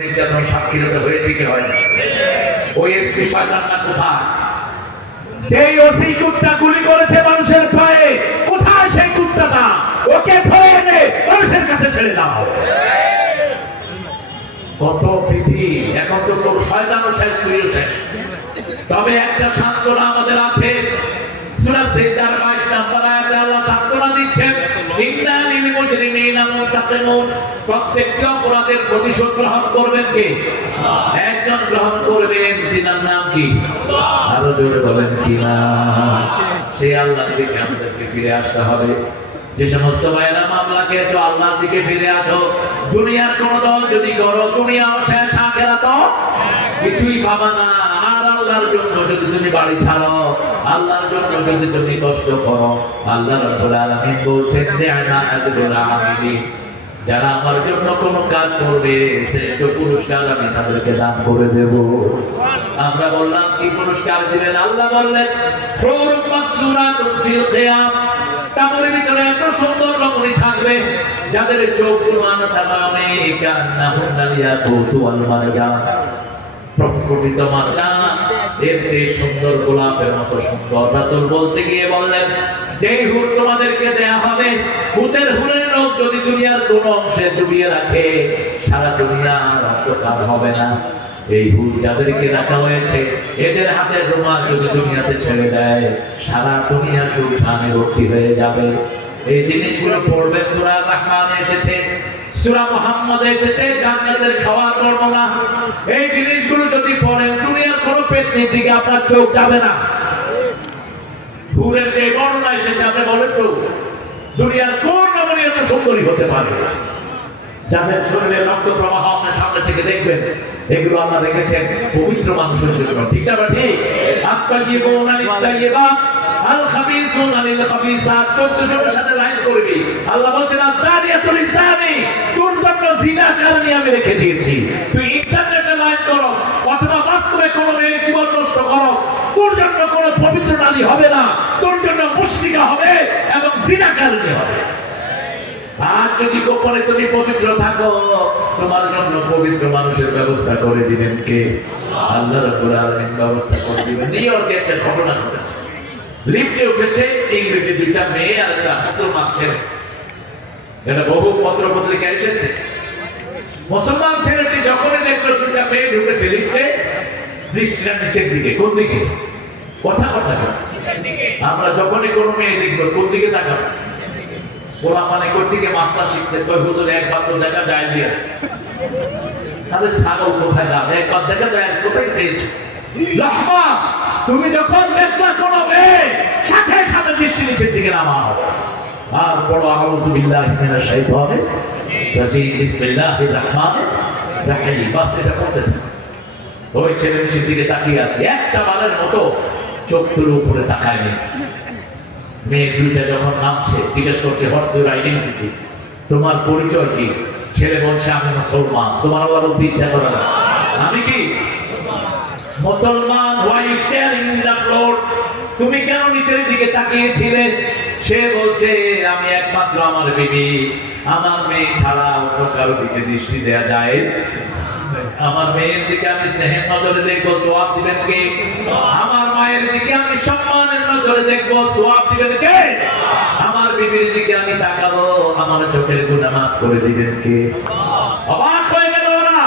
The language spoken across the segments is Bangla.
নির্যাতন সাক্ষীরতা হয়েছে কি হয় ওই এসপি শয়তানটা কোথায়? যেই ওসি কুত্তা গুলি করেছে মানুষের পায়ে কোথায় সেই কুত্তাটা? ওকে ধরে এনে মানুষের কাছে ছেড়ে দাও। কত পৃথিবী এখন তো তোর শয়তানও শেষ, তুইও শেষ। তবে একটা সান্ত্বনা আমাদের আছে। অপরাধের প্রতিশোধ গ্রহণ করবেন কে? একজন গ্রহণ করবেন, তিনার নাম কি? আরও জোরে বলেন কি না সেই দিকে আমাদেরকে ফিরে আসতে হবে। যে সমস্ত মামলা খেয়েছো, আল্লাহর দিকে ফিরে আসো। দুনিয়ার কোন দল যদি করো, দুনিয়াও শেষ আখেরা তো কিছুই পাবা না। আর আল্লাহর জন্য যদি তুমি বাড়ি ছাড়ো, আল্লাহর জন্য যদি তুমি কষ্ট করো, আল্লাহ রাব্বুল আলামিন বলছেন আজরুল আমিলিন যারা আমার জন্য কোন কাজ করবে, শ্রেষ্ঠ পুরস্কার আমি তাদেরকে দান করে দেব। আমরা বললাম, কি পুরস্কার দিবেন? আল্লাহ বললেন কামরের ভিতরে এত সুন্দর রমণী থাকবে, যাদের তামামে কান্নাহুন্না লিয়াকুতু ওয়াল মারজান প্রস্ফুটিত মারজান এর চেয়ে সুন্দর গোলাপের মতো সুন্দর। রাসূল বলতে গিয়ে বললেন তোমাদেরকে দেয়া হবে হুতের হুরের লোক যদি দুনিয়ার কোন অংশে ডুবিয়ে রাখে, সারা হবে না। এই হুর যাদেরকে রাখা হয়েছে, এদের রুমাল যদি দুনিয়াতে ছেড়ে দেয়, সারা দুনিয়া সুখানে ভর্তি হয়ে যাবে। এই জিনিসগুলো পড়বেন, সূরা এসেছে, সূরা মুহাম্মদ এসেছে, জান্নাতের খাওয়ার বর্ণনা। এই জিনিসগুলো যদি কোনো দিকে আপনার চোখ যাবে না। হুরের যে বর্ণনা এসেছে, আপনি বলেন তো, দুনিয়ার কোন নমনী এত সুন্দরী হতে পারে? যাদের শরীরে রক্ত প্রবাহ আপনার সামনে থেকে দেখবেন, এগুলো আল্লাহ রেখেছেন পবিত্র মানুষের জন্য। ঠিক না ঠিক? আত্মাইয়িবুন আলিত-তাইয়্যিবা আল খাবিসুন আলিল খাবিসাত। 14 জনের সাথে লাইন করবি। আল্লাহ বলেন আত-তারিয়াতুল ইসলামি তোর জন্য জিনা কারণে আমি রেখে দিয়েছি। তুই ইন্টারনেটে অথবা কোনো মেয়ের জীবন নষ্ট করো। তোর জন্য কোনো পবিত্র নারী হবে না। তোর জন্য মুশরিকা হবে এবং জিনা হবে। আর যদি গোপনে তুমি পবিত্র থাকো, তোমার জন্য পবিত্র মানুষের ব্যবস্থা করে দিবেন কে? আল্লাহ রাব্বুল আলামিন ব্যবস্থা করে দিবেন। নিউ ইয়র্কে একটা ঘটনা ঘটেছে। লিফটে উঠেছে, ইংরেজি দুইটা মেয়ে আর একটা মুসলমান ছেলে। এটা বহু পত্র পত্রিকা এসেছে। মুসলমান ছেলেটি যখনই দেখল দুইটা মেয়ে ঢুকেছে লিফটে নিচের দিকে কোন দিকে? কথা আমরা যখনই কোনো মেয়ে দেখব, কোন দিকে তাকাবো? ওরা মানে কোথেকে মাস্টার শিখছে? কই হুজুর একবার দেখা যায় তাহলে ছাগল কোথায় দাম একবার দেখা যায় কোথায় পেয়েছে? তুমি যখন দেখবা কোন সাথে সাথে দৃষ্টি নিচের দিকে নামাও। আর বড় আউযু বিল্লাহি মিনাশ শাইতানির রাজিম। বিসমিল্লাহির রহমানির রহিম। বাস, এটা পড়তে থাকো। ওই ছেলে নিচের দিকে তাকিয়ে আছে। একটা বালের মতো চোখ তুলে উপরে তাকায়নি। মেয়ে দুইটা যখন নামছে, জিজ্ঞেস করছে হোয়াটস ইউর আইডেন্টিটি তোমার পরিচয় কি? ছেলে বলছে, আমি মুসলমান। তোমার আল্লাহ বলতে ইচ্ছা করে না। আমি কি? মুসলমান হোয়াই ইন দ্য ফ্লোর তুমি কেন নিচের দিকে তাকিয়েছিলে? সে বলছে, আমি একমাত্র আমার বিবি। আমার মেয়ে ছাড়া অন্য কারও দিকে দৃষ্টি দেয়া যায় আমার মেয়ের দিকে আমি স্নেহের নজরে দেখব, সোয়াব দিবেন কে? আমার মায়ের দিকে আমি সম্মানের নজরে দেখব, সোয়াব দিবেন কে? আমার বিবির দিকে আমি তাকাবো, আমার চোখের গুণা মাফ করে দিবেন কে? অবাক হয়ে গেল ওরা।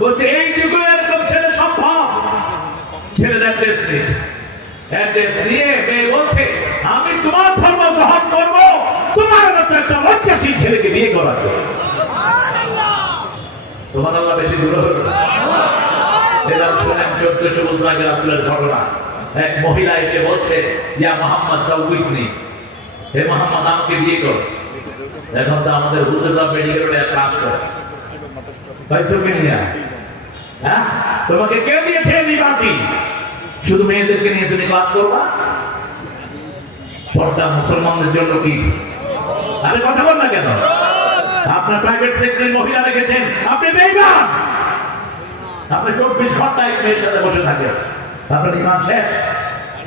বলছে এই যুগে এরকম ছেলে সম্ভব? ছেলের অ্যাড্রেস দিয়েছে। অ্যাড্রেস দিয়ে মেয়ে বলছে, আমি তোমার ধর্ম গ্রহণ করব। তোমার মতো একটা লজ্জাশীল ছেলেকে বিয়ে জন্য। সুবহানাল্লাহ বেশি দূর হলো না। এটা শুনেন চোদ্দশো বছর আগে রাসূলের ঘটনা। এক মহিলা এসে বলছে ইয়া মোহাম্মদ জাউইজনি হে মোহাম্মদ আমাকে বিয়ে কর। এখন তো আমাদের হুজুররা মেডিকেলে ক্লাস করে। পাইছো কি হ্যাঁ? তোমাকে কে দিয়েছে লিবার্টি শুধু মেয়েদেরকে নিয়ে তুমি ক্লাস করবা? পর্দা মুসলমানদের জন্য কি? আরে কথা বল না কেন? আপনার প্রাইভেট সেক্টরের মহিলা রেখেছেন আপনি বেইমান! আপনি চব্বিশ ঘণ্টা এক মেয়ের সাথে বসে থাকেন। আপনার ইমান শেষ।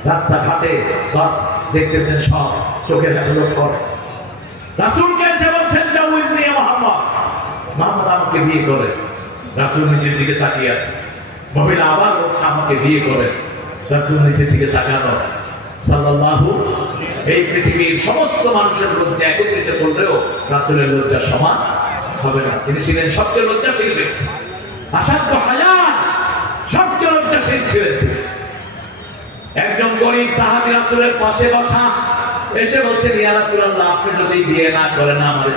রাস্তাঘাটে বাস দেখতেছেন সব। চোখের করে। রাসূলকে বলছেন নিয়ে মোহাম্মদ। মোহাম্মদ আমাকে বিয়ে করে। রাসূল নিচের দিকে তাকিয়ে আছে। মহিলা আবার আমাকে বিয়ে করে। রাসূল নিচের দিকে তাকানো। সাল্লাল্লাহু এই পৃথিবীর সমস্ত মানুষের লজ্জা একত্রিত করলেও রাসূলের লজ্জা সমান হবে না। তিনি ছিলেন সবচেয়ে লজ্জাশীল ব্যক্তি। আসাধ্য হায়াত, সবচেয়ে লজ্জাশীল ছিলেন একজন গরিব সাহাবী রাসূলের পাশে বসা, এসে বলছেন, ইয়া রাসূলুল্লাহ, আপনি যদি বিয়ে না করেন আমারে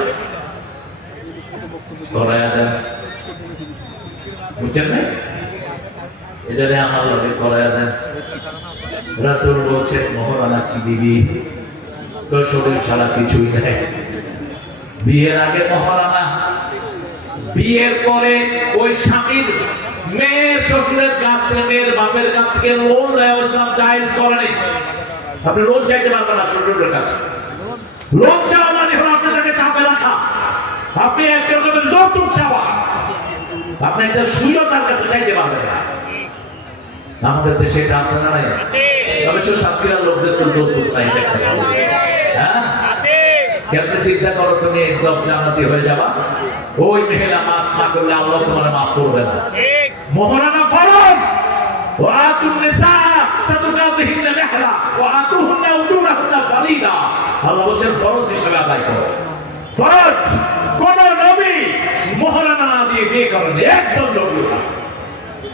করায়া দেন বুঝছেন না? এটারে আমার লগে করায়া দেন রাসূল বলছেন, মহারানা কি দিবি? শরীর ছাড়া কিছুই নেই। বিয়ের আগে মহারানা, বিয়ের পরে ওই স্বামীর মেয়ের শ্বশুরের কাছ থেকে, মেয়ের বাপের কাছ থেকে লোন নেওয়া ইসলাম জায়েজ আপনি লোন চাইতে পারবেন না, শ্বশুরের কাছে। লোন চাওয়া মানে হলো আপনি তাকে চাপে রাখা। আপনি যৌতুক চাওয়া, আপনি একটা সুইও তার কাছে চাইতে পারবেন না। আমাদের দেশে এটা আছে না নাই অবশ্য সাতক্ষীরার লোকদের তো যৌতুক নাই দেখছে হ্যাঁ কেমনে চিন্তা করো তুমি একদম জানাতি হয়ে যাবা ওই মহিলা মাফ না করলে আল্লাহ তোমার মাফ করবে না মহারানা ফরজ وآتوا النساء صدقاتهن نحلة وآتوهن أجورهن فريضة আল্লাহ বলছেন ফরজ হিসেবে আদায় করো ফরজ কোন নবী মহারানা না দিয়ে বিয়ে করেন একদম নবী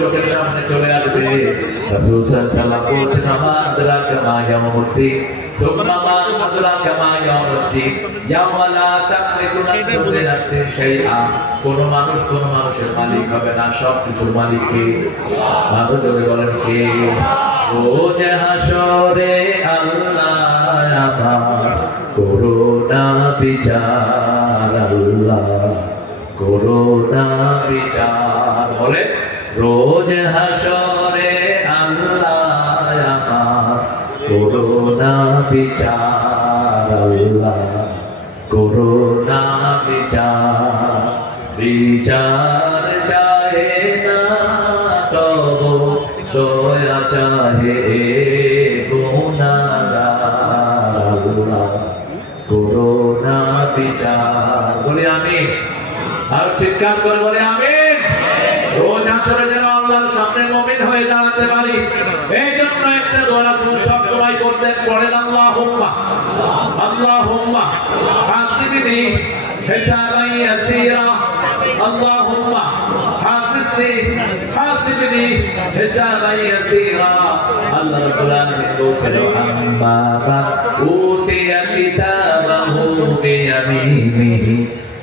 চোখের সামনে চলে আসবে। রাসূল সাল্লাল্লাহু আলাইহি বলছেন, আমার আদরাকা মা ইয়াউমুদ্দি তোমরা মা আদরাকা মা ইয়াউমুদ্দি ইয়াউমা লা তামলিকু নাফসুন লিনাফসিন শাইআ। কোন মানুষ, কোন মানুষের মালিক হবে না সব কিছুর মালিক কে? আল্লাহ জোরে বলেন, কে? ও যে হাসরে আল্লাহ আমার করুণা বিচার আল্লাহ করুণা বিচার। বলে রোজ হাসরে আল্লাহ বিচার করোনা বিচার। বিচার চাহে না, তব দয়া চাহে করোনা বিচার। বলি আমি আর চিৎকার করে বলে আমি রোজ আসরে যেন আল্লাহর সামনে মুমিন হয়ে দাঁড়াতে পারি এই জন্য একটা দোয়া রাসূল সব সময় পড়েন আল্লাহুম্মা আল্লাহুম্মা, হাসিবনি হিসাবান ইয়াসীরা, আল্লাহুম্মা, হাসিবনি হাসিবনি হিসাবান ইয়াসীরা। আল্লাহ রাব্বুল আলামিন বলছেন আম্মা উতিয়া কিতাবাহু বিয়ামিনিহি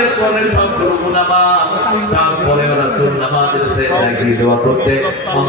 আগের পরে সব গুনাহ তারপরে রাসূল নামাজের সে দোয়া করতে